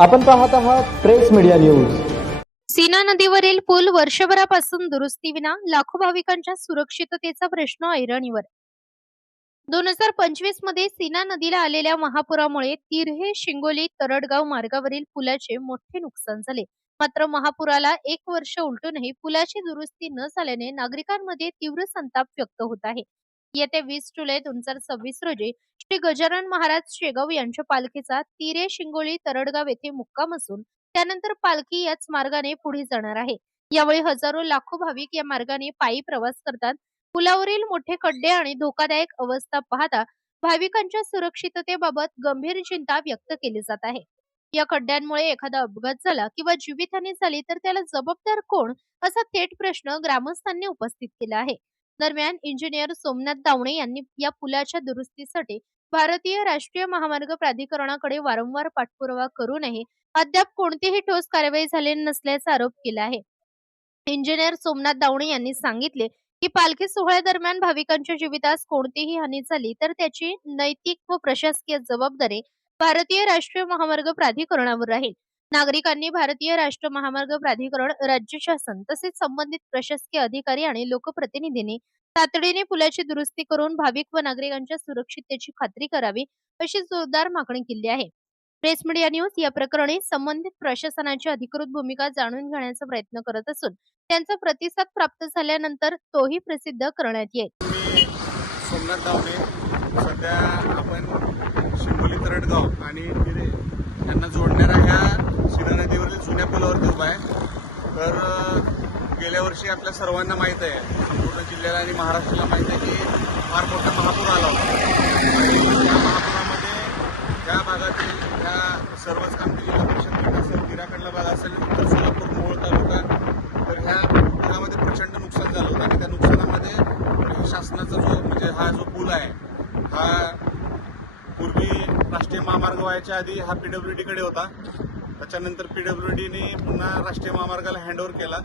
आपण पाहत आहात प्रेस मीडिया न्यूज। सीना नदीवरील पूल वर्षभरापासून दुरुस्तीविना लाखो भाविकांच्या सुरक्षिततेचा प्रश्न ऐरणीवर। 2025 मध्ये सीना नदीला आलेल्या महापुरामुळे तिऱ्हे शिंगोली तरडगाव मार्गावरील पुलाचे मोठे नुकसान झाले। मात्र महापुराला 1 वर्ष उलटूनही पुलाची दुरुस्ती न झाल्याने नागरिकांमध्ये तीव्र संताप व्यक्त होत आहे। येत्या 20 जुलै 2026 रोजी श्री गजानन महाराज शेगाव यांच्या पालखीचा तिरे शिंगोली तरडगाव येथे मुक्काम असून त्यानंतर पालखी याच मार्गाने पुढे जाणार आहे। यावेळी हजारो लाखो भाविक या मार्गाने पायी प्रवास करतात। पुलावरील मोठे खड्डे आणि धोकादायक अवस्था पाहता भाविकांच्या सुरक्षिततेबाबत गंभीर चिंता व्यक्त केली जात आहे। या खड्ड्यांमुळे एखादा अपघात झाला किंवा जीवितहानी झाली तर त्याला जबाबदार कोण, असा थेट प्रश्न ग्रामस्थांनी उपस्थित केला आहे। दरम्यान इंजिनियर सोमनाथ दावणे यांनी या पुलाच्या दुरुस्तीसाठी भारतीय राष्ट्रीय महामार्ग प्राधिकरणाकडे वारंवार पाठपुरावा करूनही अद्याप कोणतीही ठोस कारवाई झालेली नसल्याचा आरोप केला आहे। इंजिनियर सोमनाथ दावणे यांनी सांगितले की पालखी सोहळ्यादरम्यान भाविकांच्या जीवितास कोणतीही हानी झाली तर त्याची नैतिक व प्रशासकीय जबाबदारी भारतीय राष्ट्रीय महामार्ग प्राधिकरणावर राहील। नागरिकांनी भारतीय राष्ट्रीय महामार्ग प्राधिकरण, राज्य शासन तसेच संबंधित प्रशासकीय अधिकारी आणि लोकप्रतिनिधींनी तातडीने पुलाची दुरुस्ती करून भाविक व नागरिकांच्या सुरक्षिततेची खात्री करावी, अशी जोरदार मागणी केली आहे। प्रेस मीडिया न्यूज या प्रकरणी संबंधित प्रशासनाची अधिकृत भूमिका जाणून घेण्याचा प्रयत्न करत असून त्यांचा प्रतिसाद प्राप्त झाल्यानंतर तोही प्रसिद्ध करण्यात येईल। सोमनाथ दावणे, सध्या आपण शिंगोली तरडगाव आणि तिरे यांना जोडणाऱ्या ह्या सीना नदीवरील जुन्या पुलावरती उभा आहे। तर गेल्या वर्षी आपल्या सर्वांना माहीत आहे, संपूर्ण जिल्ह्याला आणि महाराष्ट्राला माहीत आहे की फार मोठा महापूर आला होता आणि त्या महापुरामध्ये या भागातील ह्या सर्वच कामगिरी जिल्हा परिषद गट असेल, तिराकडला भाग असेल, उत्तर सोलापूर, मोहोळ तालुका, तर ह्या भागामध्ये प्रचंड नुकसान झालं होतं आणि त्या नुकसानामध्ये शासनाचा जो म्हणजे हा जो पूल आहे हा पूर्वी राष्ट्रीय महामार्ग व्हायच्या आधी हा PWD कडे होता। त्याच्यानंतर PWDने पुन्हा राष्ट्रीय महामार्गाला हँडओव्हर केला।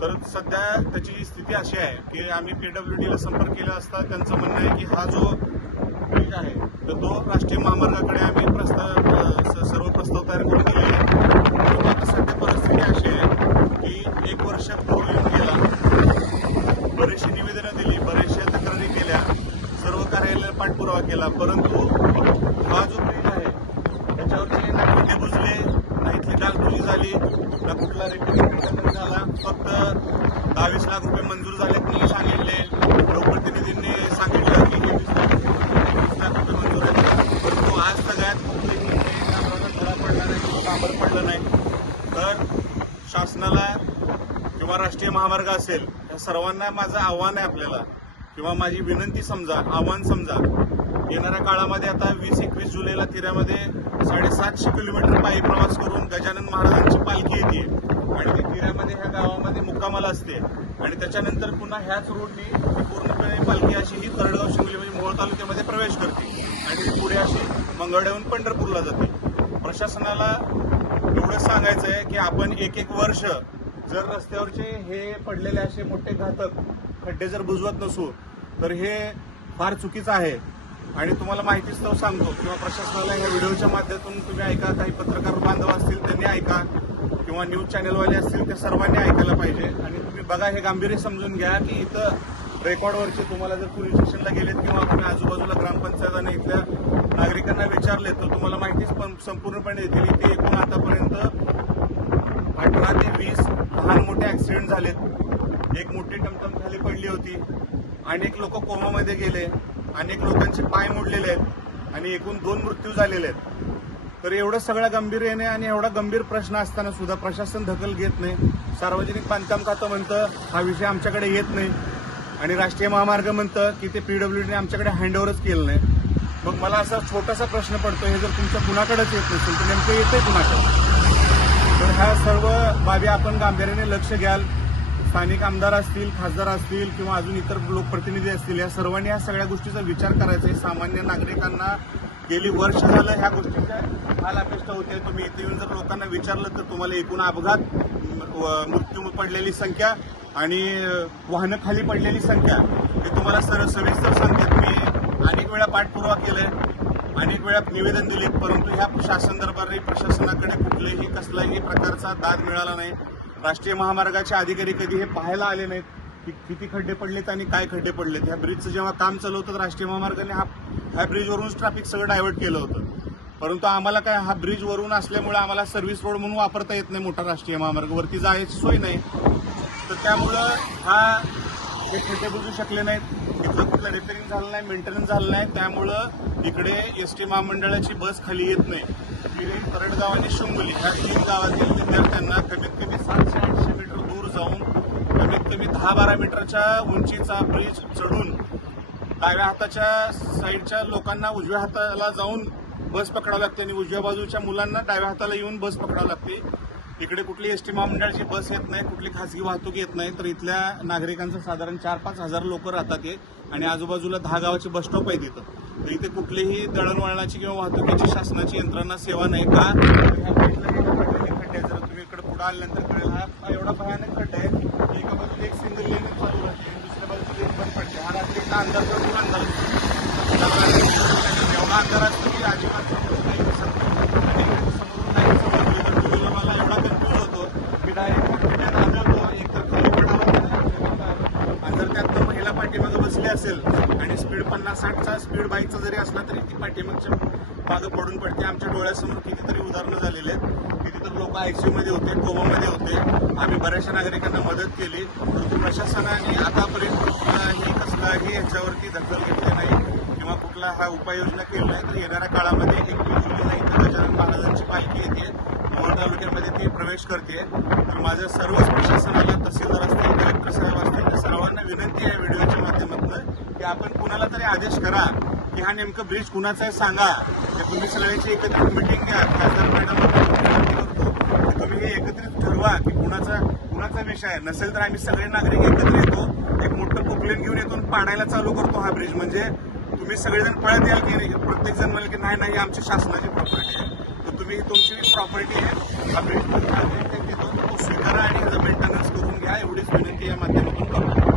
तर सध्या त्याची स्थिती अशी आहे की आम्ही PWDला संपर्क केला असता त्यांचं म्हणणं आहे की हा जो ब्रिज आहे तर तो राष्ट्रीय महामार्गाकडे आम्ही सर्व प्रस्ताव तयार करून दिलेले आहे। आता सध्या परिस्थिती अशी आहे की 1 वर्ष पूर्वी गेला, बरेचशी निवेदनं दिली, बरेचशा तक्रारी केल्या, सर्व कार्यालयाला पाठपुरावा केला, परंतु हा जो ब्रिज आहे त्याच्यावरचे ना खड्डे बुजले, ना इथली डागडुजी झाली, ना कुठला रिपेअर झाला। फक्त 22 लाख रुपये मंजूर झालेत म्हणून सांगितले, लोकप्रतिनिधींनी सांगितलं की 20 लाख रुपये मंजूर आहेत, परंतु आज सगळ्यात कुठलेही त्या भागात धडा पडला नाही किंवा कांबर पडलं नाही। तर शासनाला किंवा राष्ट्रीय महामार्ग असेल या सर्वांना माझं आव्हान आहे आपल्याला, किंवा माझी विनंती समजा, आव्हान समजा, येणाऱ्या काळामध्ये आता 20-21 जुलैला तिऱ्यामध्ये 750 किलोमीटर पायी प्रवास करून गजानन महाराजांची पालखी येते आणि ती तिऱ्यामध्ये ह्या गावामध्ये मुक्कामाला असते आणि त्याच्यानंतर पुन्हा ह्याच रोडनी पूर्णपणे पालखी अशी ही तरडगाव शिंगोली म्हणजे मोहोळ तालुक्यामध्ये प्रवेश करते आणि ती पुढे अशी मंगळवेढ्याहून पंढरपूरला जाते। प्रशासनाला एवढंच सांगायचं आहे की आपण 1-1 वर्ष जर रस्त्यावरचे हे पडलेले असे मोठे घातक खड्डे जर बुजवत नसू तर हे फार चुकीचं आहे। आणि तुम्हाला माहितीच तो सांगतो किंवा प्रशासनाला ह्या व्हिडिओच्या माध्यमातून तुम्ही ऐका, काही पत्रकार बांधव असतील त्यांनी ऐका किंवा न्यूज चॅनलवाले असतील त्या सर्वांनी ऐकायला पाहिजे आणि तुम्ही बघा, हे गांभीर्य समजून घ्या की इथं रेकॉर्डवरचे तुम्हाला जर पोलीस स्टेशनला गेलेत किंवा तुम्ही आजूबाजूला ग्रामपंचायताने इथल्या नागरिकांना विचारले तर तुम्हाला माहितीच संपूर्णपणे येतील। इथे एकूण आतापर्यंत 18 ते 20 लहान मोठे ऍक्सिडेंट झालेत, एक मोठी टमटम खाली पडली होती, अनेक लोक कोमामध्ये गेले, अनेक लोकांचे पाय मोडलेले आहेत आणि एकूण 2 मृत्यू झालेले आहेत। तर एवढं सगळ्या गंभीर्याने आणि एवढा गंभीर प्रश्न असताना सुद्धा प्रशासन दखल घेत नाही। सार्वजनिक बांधकाम खातं म्हणतं हा विषय आमच्याकडे येत नाही आणि राष्ट्रीय महामार्ग म्हणतं की ते PWDने आमच्याकडे हँडओव्हरच केलं नाही। मग मला असा छोटासा प्रश्न पडतो, हे जर तुमच्या कुणाकडेच येत नसेल तर नेमकं येतंय कुणाकडे? तर ह्या सर्व बाबी आपण गांभीर्याने लक्ष घ्याल। स्थानिक आमदार असतील, खासदार असतील किंवा अजून इतर लोकप्रतिनिधी असतील, या सर्वांनी या सगळ्या गोष्टीचा विचार करायचा आहे। सामान्य नागरिकांना गेली वर्ष झालं ह्या गोष्टीच्या हाल अपेक्षा होते। तुम्ही इथे येऊन जर लोकांना विचारलं तर तुम्हाला एकूण अपघात, मृत्यू पडलेली संख्या आणि वाहनं खाली पडलेली संख्या हे तुम्हाला सविस्तर सांगतात। मी अनेक वेळा पाठपुरावा केलाय, अनेक वेळा निवेदन दिले, परंतु ह्या शासन दरबारी प्रशासनाकडे कुठलेही कसलाही प्रकारचा दाद मिळाला नाही. राष्ट्रीय महामार्गाचे अधिकारी कधी हे पाहायला आले नाहीत की किती खड्डे पडलेत आणि काय खड्डे पडलेत. ह्या ब्रिजचं जेव्हा काम चालू होतं राष्ट्रीय महामार्गाने ह्या ब्रिजवरूनच ट्रॅफिक सगळं डायव्हर्ट केलं होतं. परंतु आम्हाला काय हा ब्रिज वरून असल्यामुळे आम्हाला सर्व्हिस रोड म्हणून वापरता येत नाही. मोठा राष्ट्रीय महामार्ग वरती जायची सोय नाही, तर त्यामुळं हे खड्डे बुजू शकले नाहीत. इथलं कुठलं रिपेअरिंग झालं नाही, मेंटेनन्स झालं नाही. त्यामुळं इकडे एसटी महामंडळाची बस खाली येत नाही. तिरे, तरडगाव आणि शिंगोली ह्या 3 गावातील विद्यार्थ्यांना कमीत कमी 700-800 मीटर दूर जाऊन कमीत कमी 10-12 मीटरच्या उंचीचा ब्रिज चढून डाव्या हाताच्या साईडच्या लोकांना उजव्या हाताला जाऊन बस पकडावं लागते आणि उजव्या बाजूच्या मुलांना डाव्या हाताला येऊन बस पकडावं लागते. इकडे कुठली एसटी महामंडळाची बस येत नाही, कुठली खासगी वाहतूक येत नाही. तर इथल्या नागरिकांचं साधारण 4-5 हजार लोक राहतात आणि आजूबाजूला 10 गावाचे बस स्टॉप आहेत इथं. तर इथे कुठलीही दळणवळणाची किंवा वाहतुकीची शासनाची यंत्रणा सेवा नाही का. ह्या बाजूला खड्डे जर तुम्ही इकडे पुढे आल्यानंतर कळेल, हा एवढा भयानक खड्डा आहे की एका बाजूला एक सिंगल लेन चालू राहते, दुसऱ्या बाजूला एक बंद पडते. हा रात्रीचा अंधार करून अंधार एवढा अंधार असतो की अजिबात नाही दिसत नाही. आणि समोरून नाही समजलं तर टू व्हीलर मला एवढा कन्फ्यूज होतो की डायरेक्ट आदळतो. एकतर खाली पडावं आणि जर त्यात महिला पाठीमागं बसली असेल आणि स्पीड 50-60चा स्पीड बाईकचा जरी असला तरी ती पाठीमागच्या मागं पडून पडते. आमच्या डोळ्यासमोर कितीतरी उदाहरणं झालेले आहेत. कितीतरी लोक ICU मध्ये होते, कोमामध्ये होते. आम्ही बऱ्याचशा नागरिकांना मदत केली, परंतु प्रशासनाने आतापर्यंत कुठलाही कसलाही ह्याच्यावरती दखल घेतली नाही किंवा कुठला हा उपाययोजना केली नाही. तर येणाऱ्या काळामध्ये 21 जुलैला इथं गजानन महाराजांची पालखी येते, मोहोळ तालुक्यामध्ये ती प्रवेश करते. तर माझं सर्वच प्रशासनाला, तहसीलदार असतील, कलेक्टर साहेब असतील, त्या सर्वांना विनंती आहे व्हिडिओच्या माध्यमातून की आपण कुणाला तरी आदेश करा की हा नेमकं ब्रिज कुणाचा आहे सांगा. तुम्ही सगळ्यांची एकत्रित मिटिंग घ्या, खासदार मॅडम तुम्ही हे एकत्रित ठरवा की कुणाचा विषय आहे. नसेल तर आम्ही सगळे नागरिक एकत्र येतो, एक मोठं पोकलेन घेऊन येतो, पाडायला चालू करतो हा ब्रिज. म्हणजे तुम्ही सगळेजण पळत याल की प्रत्येक जण म्हणेल की नाही आमची शासनाची प्रॉपर्टी आहे. तर तुम्ही तुमची प्रॉपर्टी आहे, हा ब्रिज तो स्वीकारा आणि ह्याचा मेंटेनन्स करून घ्या. एवढीच विनंती या माध्यमातून करतो.